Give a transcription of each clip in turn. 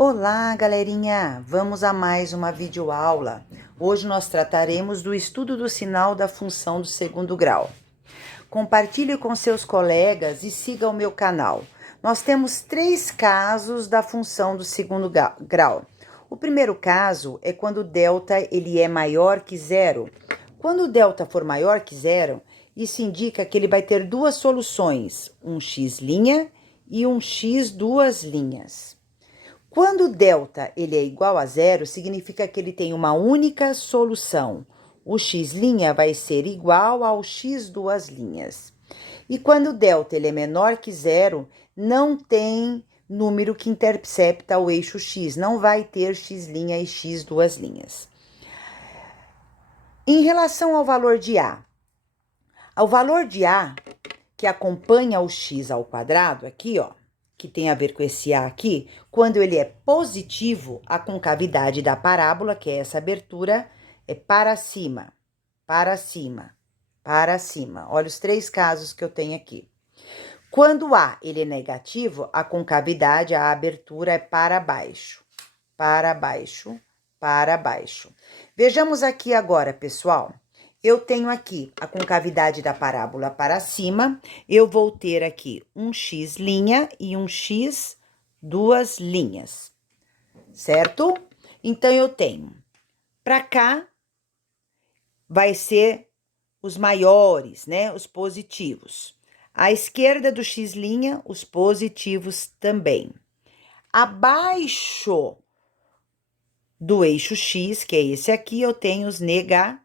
Olá, galerinha! Vamos a mais uma videoaula. Hoje nós trataremos do estudo do sinal da função do segundo grau. Compartilhe com seus colegas e siga o meu canal. Nós temos 3 casos da função do segundo grau. O primeiro caso é quando o delta ele é maior que zero. Quando o delta for maior que zero, isso indica que ele vai ter duas soluções, um x' e um x duas linhas. Quando o delta ele é igual a zero, significa que ele tem uma única solução. O x' vai ser igual ao x duas linhas. E quando o delta ele é menor que zero, não tem número que intercepta o eixo x, não vai ter x' e x duas linhas. Em relação ao valor de A, o valor de A, que acompanha o x ao quadrado, aqui, ó, que tem a ver com esse A aqui, quando ele é positivo, a concavidade da parábola, que é essa abertura, é para cima, para cima, para cima. Olha os 3 casos que eu tenho aqui. Quando A ele é negativo, a concavidade, a abertura é para baixo, para baixo, para baixo. Vejamos aqui agora, pessoal. Eu tenho aqui a concavidade da parábola para cima, eu vou ter aqui um x' e um x duas linhas, certo? Então, eu tenho, para cá, vai ser os maiores, né? Os positivos. À esquerda do x', os positivos também. Abaixo do eixo x, que é esse aqui, eu tenho os negativos.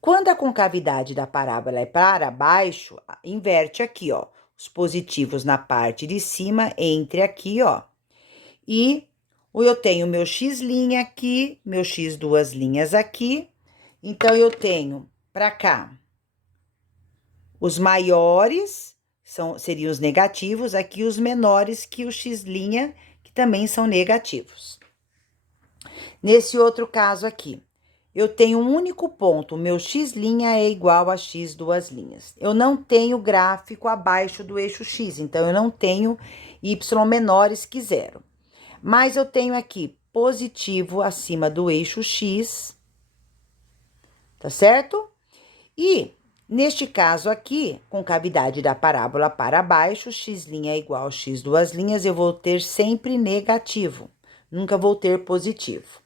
Quando a concavidade da parábola é para baixo, inverte aqui, ó. Os positivos na parte de cima, entre aqui, ó. E eu tenho meu x' aqui, meu x duas linhas aqui. Então, eu tenho para cá os maiores, seriam os negativos, aqui os menores que o x', que também são negativos. Nesse outro caso aqui, eu tenho um único ponto, o meu x' é igual a x duas linhas. Eu não tenho gráfico abaixo do eixo x, então eu não tenho y menores que zero. Mas eu tenho aqui positivo acima do eixo x, tá certo? E neste caso aqui, concavidade da parábola para baixo, x' é igual a x duas linhas, eu vou ter sempre negativo, nunca vou ter positivo.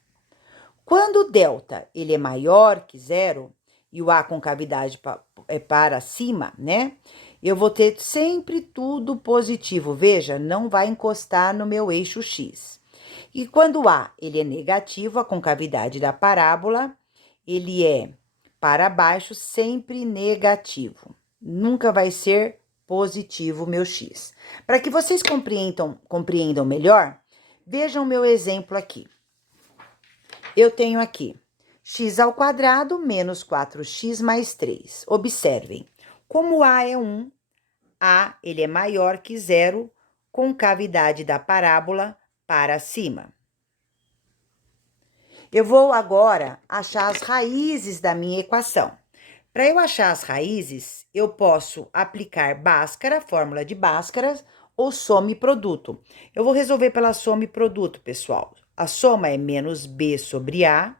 Quando o delta ele é maior que zero, e o A concavidade é para cima, né? Eu vou ter sempre tudo positivo. Veja, não vai encostar no meu eixo x. E quando o A ele é negativo, a concavidade da parábola, ele é para baixo, sempre negativo. Nunca vai ser positivo o meu x. Para que vocês compreendam melhor, vejam o meu exemplo aqui. Eu tenho aqui x ao quadrado menos 4x mais 3. Observem, como A é 1, A ele é maior que zero, concavidade da parábola para cima. Eu vou agora achar as raízes da minha equação. Para eu achar as raízes, eu posso aplicar Bhaskara, fórmula de Bhaskara, ou soma e produto. Eu vou resolver pela soma e produto, pessoal. A soma é menos b sobre a,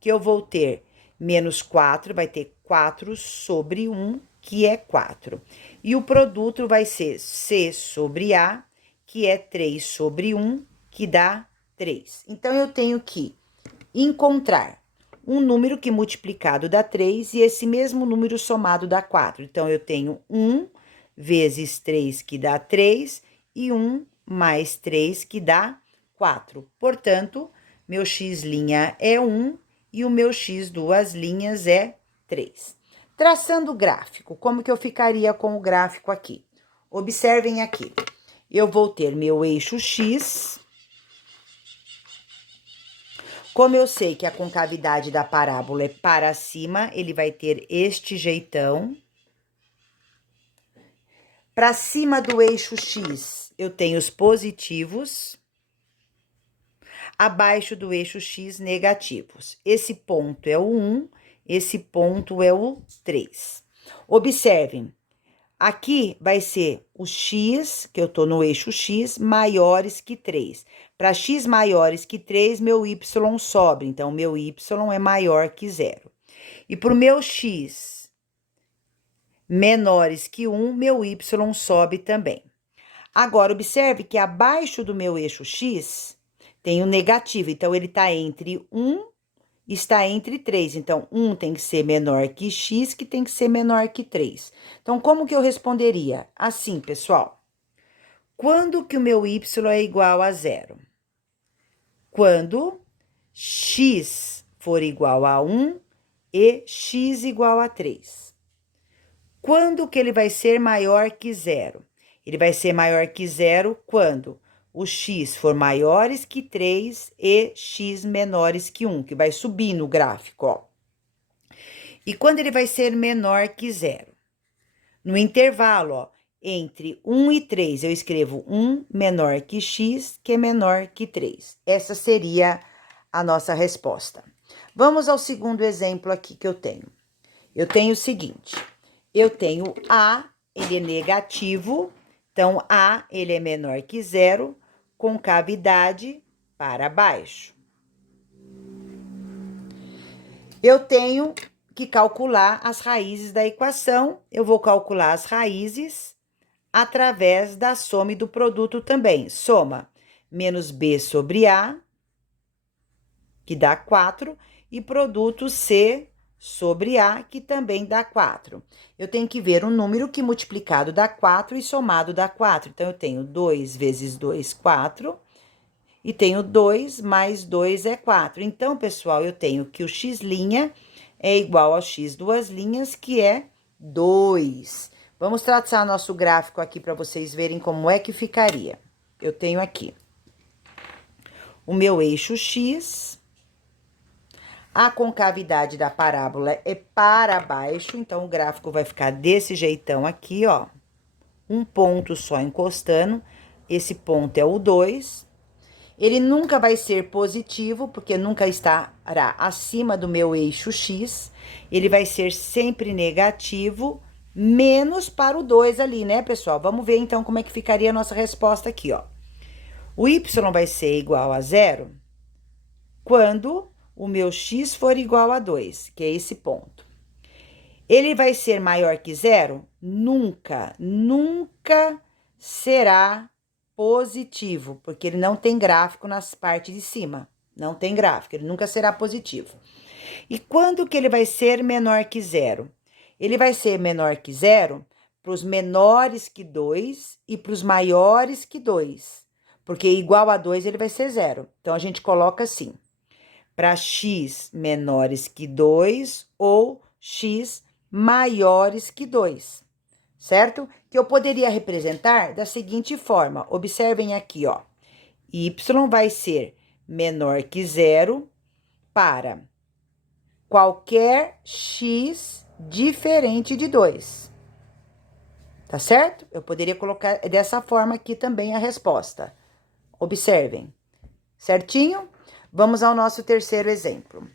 que eu vou ter menos 4, vai ter 4 sobre 1, que é 4. E o produto vai ser c sobre a, que é 3 sobre 1, que dá 3. Então, eu tenho que encontrar um número que multiplicado dá 3 e esse mesmo número somado dá 4. Então, eu tenho 1 vezes 3, que dá 3, e 1 mais 3, que dá 4. Portanto, meu x' é 1 e o meu x duas linhas é 3. Traçando o gráfico, como que eu ficaria com o gráfico aqui? Observem aqui. Eu vou ter meu eixo x. Como eu sei que a concavidade da parábola é para cima, ele vai ter este jeitão. Para cima do eixo x, eu tenho os positivos. Abaixo do eixo x, negativos. Esse ponto é o 1, esse ponto é o 3. Observem, Aqui vai ser o x, que eu tô no eixo x, maiores que 3. Para x maiores que 3, meu y sobe. Então, meu y é maior que 0. E para o meu x menores que 1, meu y sobe também. Agora, observe que abaixo do meu eixo x tem o negativo. Então, ele está entre 1 e está entre 3. Então, 1 tem que ser menor que x, que tem que ser menor que 3. Então, como que eu responderia? Assim, pessoal. Quando que o meu y é igual a 0? Quando x for igual a 1 e x igual a 3. Quando que ele vai ser maior que 0? Ele vai ser maior que 0 quando o x for maiores que 3 e x menores que 1, que vai subir no gráfico, ó. E quando ele vai ser menor que 0? No intervalo, ó, entre 1 e 3, eu escrevo 1 menor que x, que é menor que 3. Essa seria a nossa resposta. Vamos ao segundo exemplo aqui que eu tenho. Eu tenho o seguinte, eu tenho A, ele é negativo, então A, ele é menor que 0, concavidade para baixo. Eu tenho que calcular as raízes da equação, eu vou calcular as raízes através da soma e do produto também. Soma menos B sobre A, que dá 4, e produto C sobre A, que também dá 4. Eu tenho que ver um número que multiplicado dá 4 e somado dá 4. Então, eu tenho 2 vezes 2, 4. E tenho 2 mais 2 é 4. Então, pessoal, eu tenho que o x' é igual ao x duas linhas, que é 2. Vamos traçar nosso gráfico aqui para vocês verem como é que ficaria. Eu tenho aqui o meu eixo x. A concavidade da parábola é para baixo, então o gráfico vai ficar desse jeitão aqui, ó. Um ponto só encostando, esse ponto é o 2. Ele nunca vai ser positivo, porque nunca estará acima do meu eixo x. Ele vai ser sempre negativo, menos para o 2 ali, né, pessoal? Vamos ver, então, como é que ficaria a nossa resposta aqui, ó. O y vai ser igual a 0 quando o meu x for igual a 2, que é esse ponto. Ele vai ser maior que 0? Nunca, nunca será positivo, porque ele não tem gráfico nas partes de cima. Não tem gráfico, ele nunca será positivo. E quando que ele vai ser menor que 0? Ele vai ser menor que 0 para os menores que 2 e para os maiores que 2. Porque igual a 2 ele vai ser 0. Então, a gente coloca assim. Para x menores que 2 ou x maiores que 2, certo? Que eu poderia representar da seguinte forma. Observem aqui, ó. Y vai ser menor que 0 para qualquer x diferente de 2. Tá certo? Eu poderia colocar dessa forma aqui também a resposta. Observem. Certinho? Vamos ao nosso terceiro exemplo.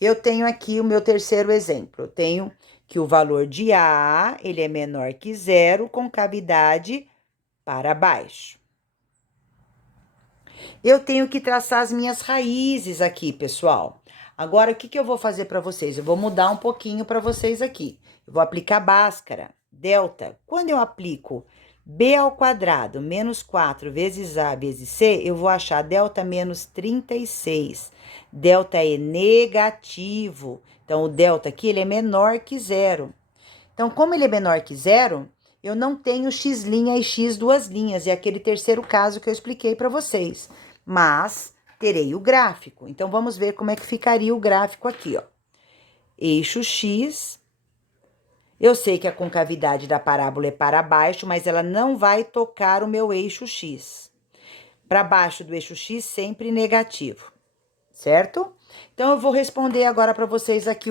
Eu tenho aqui o meu terceiro exemplo. Eu tenho que o valor de A, ele é menor que 0, com cavidade para baixo. Eu tenho que traçar as minhas raízes aqui, pessoal. Agora, o que eu vou fazer para vocês? Eu vou mudar um pouquinho para vocês aqui. Eu vou aplicar Bhaskara, delta. Quando eu aplico B ao quadrado menos 4 vezes A vezes C, eu vou achar delta menos 36. Delta é negativo. Então, o delta aqui, ele é menor que 0. Então, como ele é menor que 0, eu não tenho x' e x duas linhas. É aquele terceiro caso que eu expliquei para vocês. Mas terei o gráfico. Então, vamos ver como é que ficaria o gráfico aqui, ó. Eixo x. Eu sei que a concavidade da parábola é para baixo, mas ela não vai tocar o meu eixo x. Para baixo do eixo x, sempre negativo, certo? Então, eu vou responder agora para vocês aqui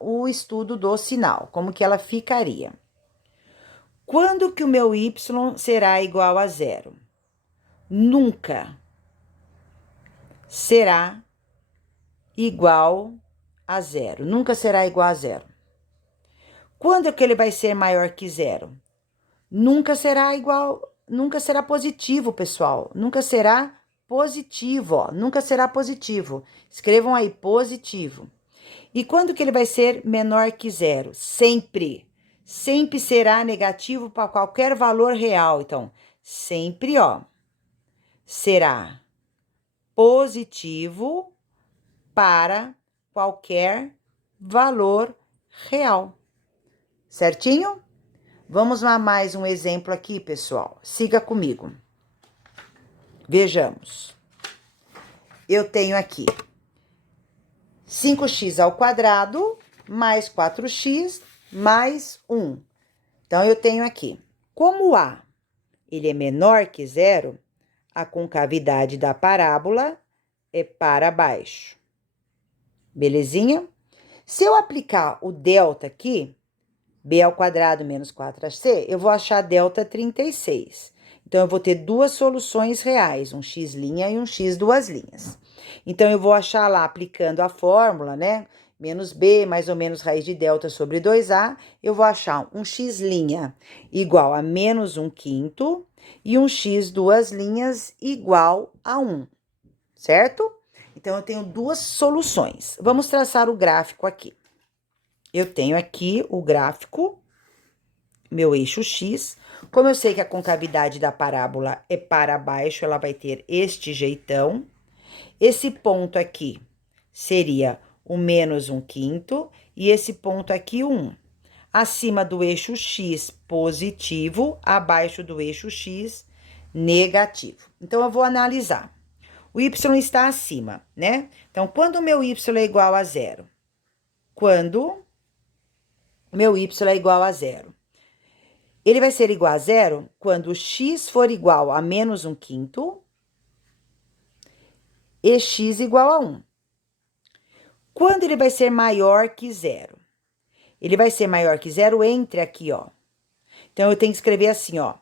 o estudo do sinal, como que ela ficaria. Quando que o meu y será igual a 0? Nunca será igual a 0. Nunca será igual a 0. Quando que ele vai ser maior que 0? nunca será igual, nunca será positivo, pessoal. Nunca será positivo, ó. Nunca será positivo. Escrevam aí, positivo. E quando que ele vai ser menor que zero? Sempre. Sempre será negativo para qualquer valor real. Então, sempre, ó, será positivo para qualquer valor real. Certinho? Vamos a mais um exemplo aqui, pessoal. Siga comigo. Vejamos. Eu tenho aqui 5x ao quadrado mais 4x mais 1. Então, eu tenho aqui, como A ele é menor que zero, a concavidade da parábola é para baixo. Belezinha? Se eu aplicar o delta aqui, b ao quadrado menos 4ac, eu vou achar delta 36. Então, eu vou ter duas soluções reais, um x' e um x duas linhas. Então, eu vou achar lá, aplicando a fórmula, né? Menos b, mais ou menos raiz de delta sobre 2a, eu vou achar um x' igual a menos 1/5 e um x duas linhas igual a 1, certo? Então, eu tenho duas soluções. Vamos traçar o gráfico aqui. Eu tenho aqui o gráfico, meu eixo x. Como eu sei que a concavidade da parábola é para baixo, ela vai ter este jeitão. Esse ponto aqui seria o menos 1/5 e esse ponto aqui, 1. Acima do eixo x positivo, abaixo do eixo x negativo. Então, eu vou analisar. O y está acima, né? Então, quando o meu y é igual a zero? Quando meu y é igual a zero. Ele vai ser igual a zero quando o x for igual a menos 1/5 e x igual a 1. Quando ele vai ser maior que zero? Ele vai ser maior que zero entre aqui, ó. Então, eu tenho que escrever assim, ó.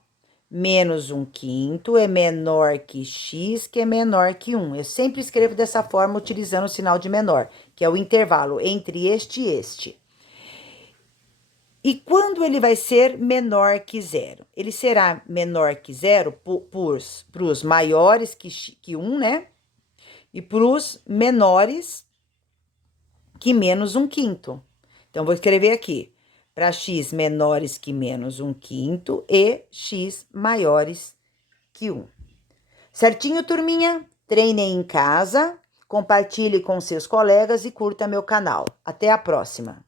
Menos 1/5 é menor que x, que é menor que 1. Eu sempre escrevo dessa forma, utilizando o sinal de menor, que é o intervalo entre este e este. E quando ele vai ser menor que zero? Ele será menor que zero para os maiores que 1, né? E para os menores que menos 1/5. Então, vou escrever aqui. Para x menores que menos 1/5 e x maiores que 1. Certinho, turminha? Treinem em casa, compartilhe com seus colegas e curta meu canal. Até a próxima!